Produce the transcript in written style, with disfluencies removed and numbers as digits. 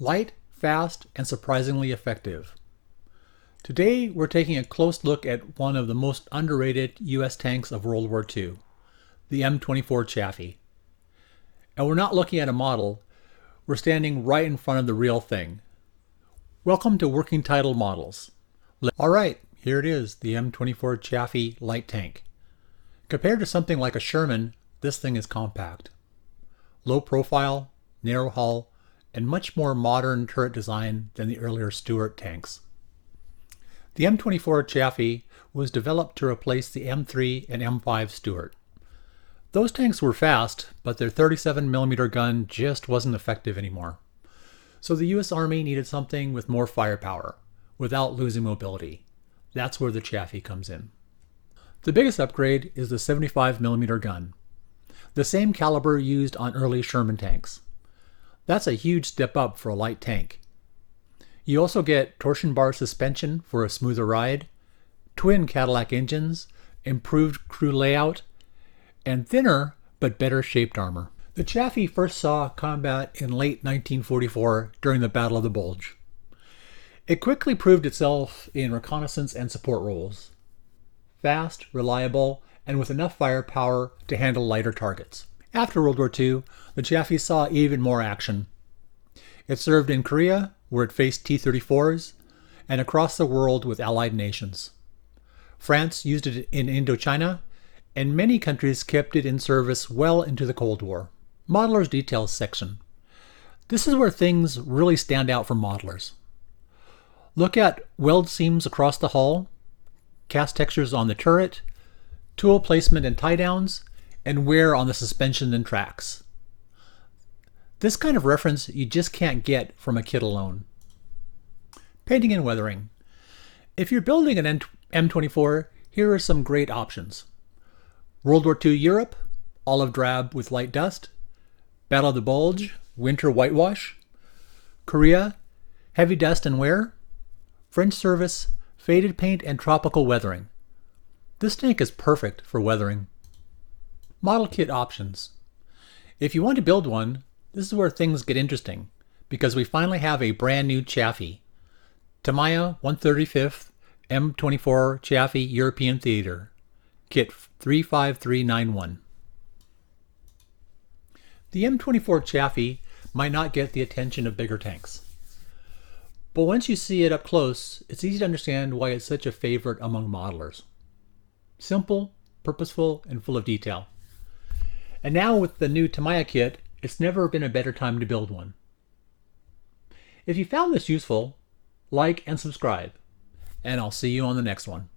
Light, fast, and surprisingly effective. Today we're taking a close look at one of the most underrated US tanks of World War II, the M24 Chaffee. And we're not looking at a model, we're standing right in front of the real thing. Welcome to Working Title Models. Alright, here it is, the M24 Chaffee light tank. Compared to something like a Sherman, this thing is compact. Low profile, narrow hull, and much more modern turret design than the earlier Stuart tanks. The M24 Chaffee was developed to replace the M3 and M5 Stuart. Those tanks were fast, but their 37mm gun just wasn't effective anymore. So the US Army needed something with more firepower, without losing mobility. That's where the Chaffee comes in. The biggest upgrade is the 75mm gun, the same caliber used on early Sherman tanks. That's a huge step up for a light tank. You also get torsion bar suspension for a smoother ride, twin Cadillac engines, improved crew layout, and thinner but better shaped armor. The Chaffee first saw combat in late 1944 during the Battle of the Bulge. It quickly proved itself in reconnaissance and support roles. Fast, reliable, and with enough firepower to handle lighter targets. After World War II, the Chaffee saw even more action. It served in Korea, where it faced T-34s, and across the world with allied nations. France used it in Indochina, and many countries kept it in service well into the Cold War. Modelers Details section. This is where things really stand out for modelers. Look at weld seams across the hull, cast textures on the turret, tool placement and tie downs, and wear on the suspension and tracks. This kind of reference you just can't get from a kit alone. Painting and weathering. If you're building an M24, here are some great options. World War II Europe, olive drab with light dust. Battle of the Bulge, winter whitewash. Korea, heavy dust and wear. French service, faded paint and tropical weathering. This tank is perfect for weathering. Model kit options. If you want to build one, this is where things get interesting, because we finally have a brand new Chaffee. Tamiya 135th M24 Chaffee European Theater, Kit 35391. The M24 Chaffee might not get the attention of bigger tanks. But once you see it up close, it's easy to understand why it's such a favorite among modelers. Simple, purposeful, and full of detail. And now with the new Tamiya kit, it's never been a better time to build one. If you found this useful, like and subscribe, and I'll see you on the next one.